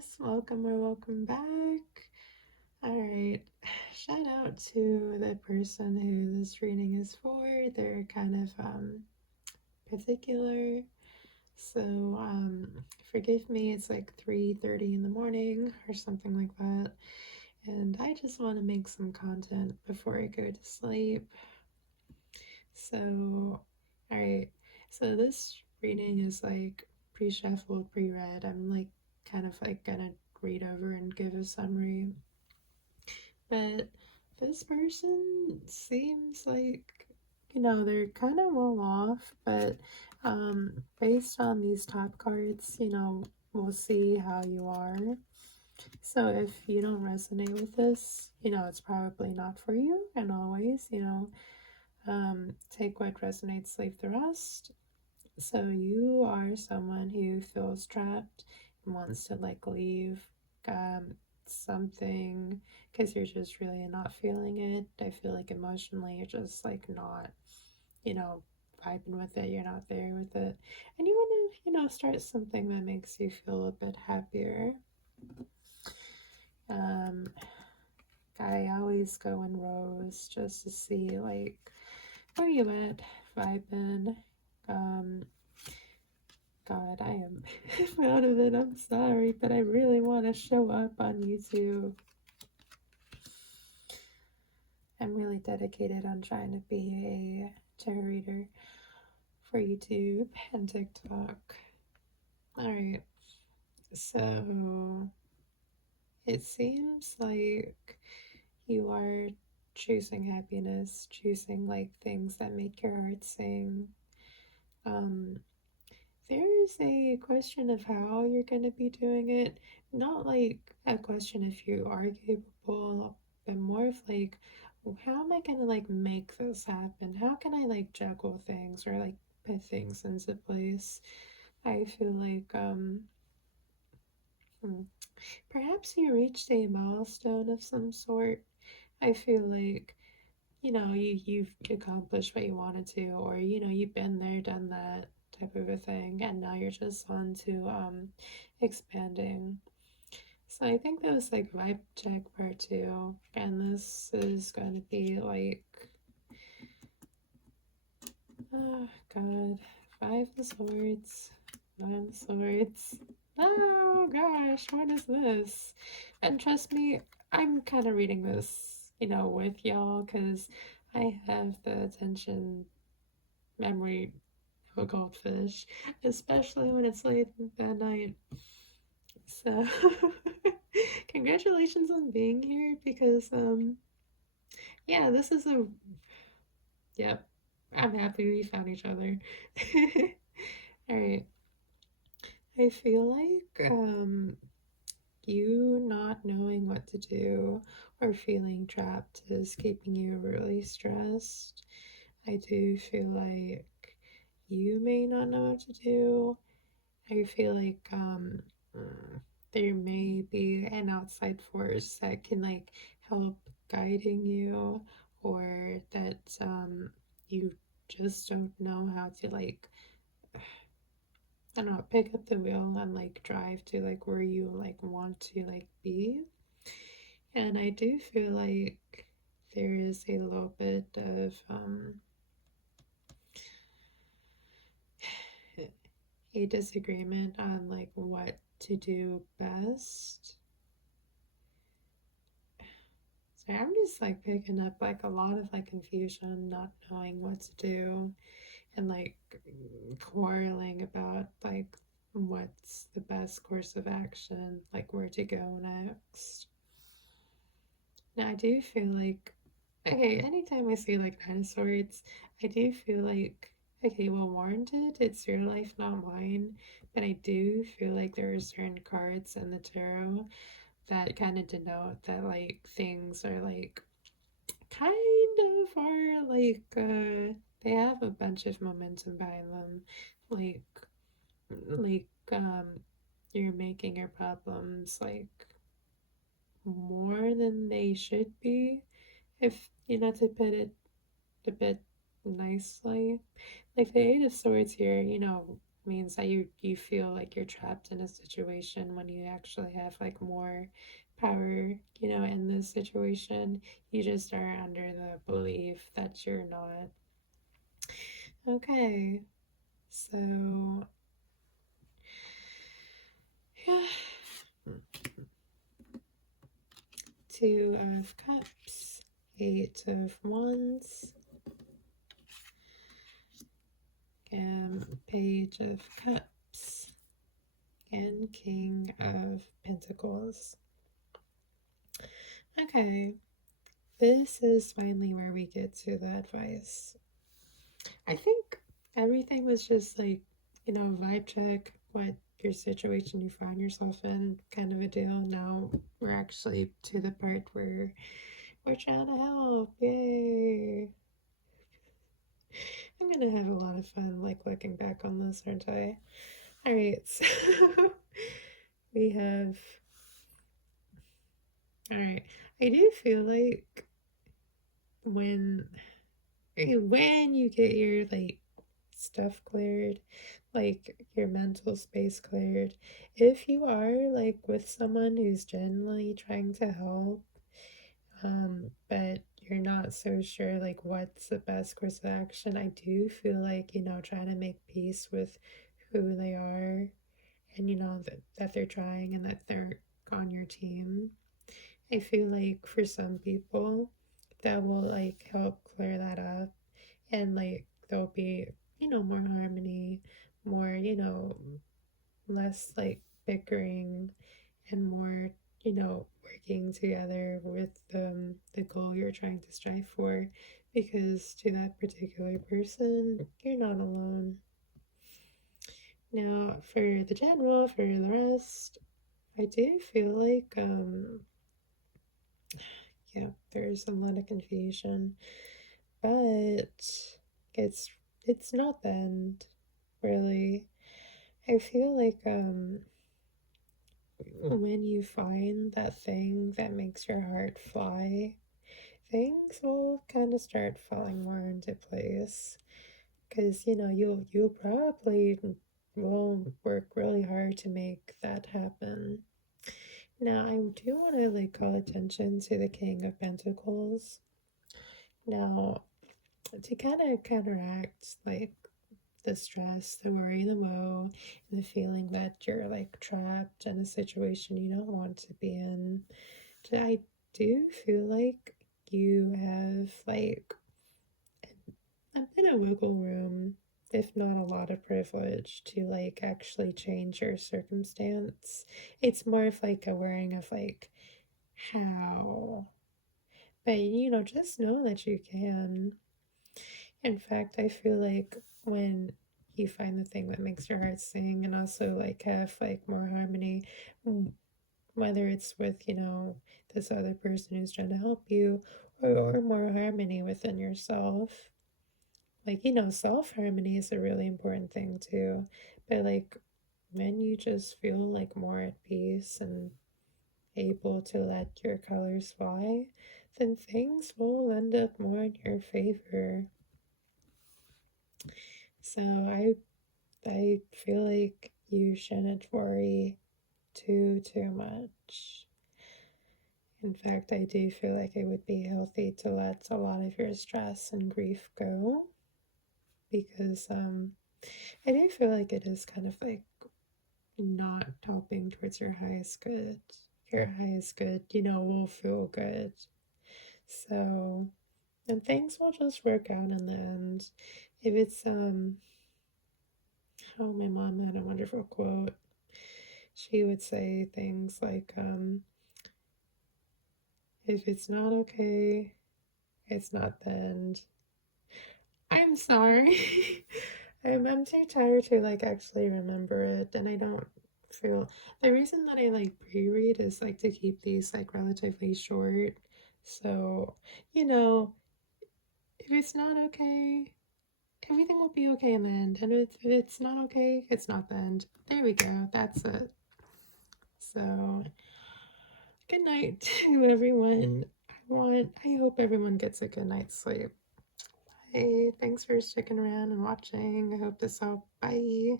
guys. Welcome or welcome back. Alright, shout out to the person who this reading is for. They're kind of particular. So forgive me, it's like 3:30 in the morning or something like that. And I just want to make some content before I go to sleep. So, alright. So this reading is like pre-shuffled, pre-read. I'm like kind of like gonna read over and give a summary. But this person seems like, they're kind of well off, but based on these top cards, we'll see how you are. So if you don't resonate with this, it's probably not for you. And always, take what resonates, leave the rest. So you are someone who feels trapped and wants to like leave something because you're just really not feeling it. I feel like emotionally you're just like not, you know, vibing with it. You're not there with it. And you want to, start something that makes you feel a bit happier. Um, I always go in rows just to see like where you at, vibing. Um, God, I am out of it. I'm sorry, but I really want to show up on YouTube. I'm really dedicated on trying to be a tarot reader for YouTube and TikTok. Alright, so it seems like you are choosing happiness, choosing like things that make your heart sing. Um, There's a question of how you're going to be doing it. Not like a question if you are capable, but more of like, how am I going to like make this happen? How can I like juggle things or like put things into place? I feel like hmm, perhaps you reached a milestone of some sort. I feel like you've accomplished what you wanted to, or you've been there, done that type of a thing, and now you're just on to expanding. So I think that was like vibe check part two, and this is going to be like, oh god, 5 of Swords, 9 of Swords. Oh gosh, what is this? And trust me, I'm kind of reading this, with y'all because I have the attention memory of a goldfish, especially when it's late at night. So, congratulations on being here because, yeah, this is a, yep, I'm happy we found each other. Alright, I feel like, you not knowing what to do or feeling trapped is keeping you really stressed. I do feel like you may not know what to do. I feel like there may be an outside force that can like help guiding you, or that you just don't know how to like, I don't know, pick up the wheel and like drive to like where you like want to like be. And I do feel like there is a little bit of a disagreement on like what to do best. So I'm just like picking up like a lot of like confusion, not knowing what to do, and like quarreling about like what's the best course of action, like where to go next. Now I do feel like, okay, anytime I see like 9 of Swords, I do feel like, okay, well, warranted, it's your life, not mine. But I do feel like there are certain cards in the tarot that kind of denote that like things are like kind of are like they have a bunch of momentum behind them, like like you're making your problems like more than they should be, if to put it a bit nicely. Like the 8 of Swords here, means that you feel like you're trapped in a situation when you actually have like more power, in this situation. You just are under the belief that you're not. Okay, so yeah, Two of Cups, Eight of Wands, and Page of Cups, and King of Pentacles. Okay, this is finally where we get to the advice. I think everything was just like, vibe check, what your situation you found yourself in, kind of a deal. Now we're actually to the part where we're trying to help. Yay! I'm gonna have a lot of fun, like looking back on this, aren't I? All right, so we have. All right, I do feel like when when you get your like stuff cleared, like your mental space cleared, if you are like with someone who's genuinely trying to help, but you're not so sure like what's the best course of action, I do feel like, trying to make peace with who they are, and that they're trying and that they're on your team. I feel like for some people that will like help clear that up, and like there'll be, more harmony, more, less like bickering, and more, working together with the goal you're trying to strive for, because to that particular person you're not alone. Now for the general, for the rest, I do feel like yeah, there's a lot of confusion, but it's it's not the end, really. I feel like when you find that thing that makes your heart fly, things will kind of start falling more into place, because you'll probably will work really hard to make that happen. Now I do want to like call attention to the King of Pentacles. Now, to kind of counteract like the stress, the worry, the woe, and the feeling that you're like trapped in a situation you don't want to be in, I do feel like you have like a bit of wiggle room, if not a lot of privilege, to like actually change your circumstance. It's more of like a worrying of like how, but just know that you can. In fact, I feel like when you find the thing that makes your heart sing, and also like have like more harmony, whether it's with, this other person who's trying to help you, or more harmony within yourself. Like, self harmony is a really important thing too. But like when you just feel like more at peace and able to let your colors fly, then things will end up more in your favor. So I feel like you shouldn't worry too much. In fact, I do feel like it would be healthy to let a lot of your stress and grief go, because I do feel like it is kind of like not helping towards your highest good. Your highest good, will feel good. So, and things will just work out in the end. If it's oh, my mom had a wonderful quote. She would say things like if it's not okay, it's not the end. I'm sorry. I'm too tired to like actually remember it, and I don't feel the reason that I like pre-read is like to keep these like relatively short. So, you know, if it's not okay, everything will be okay in the end. And if it's not okay, it's not the end. There we go. That's it. So, good night to everyone. I hope everyone gets a good night's sleep. Hey, thanks for sticking around and watching. I hope this helped. Bye.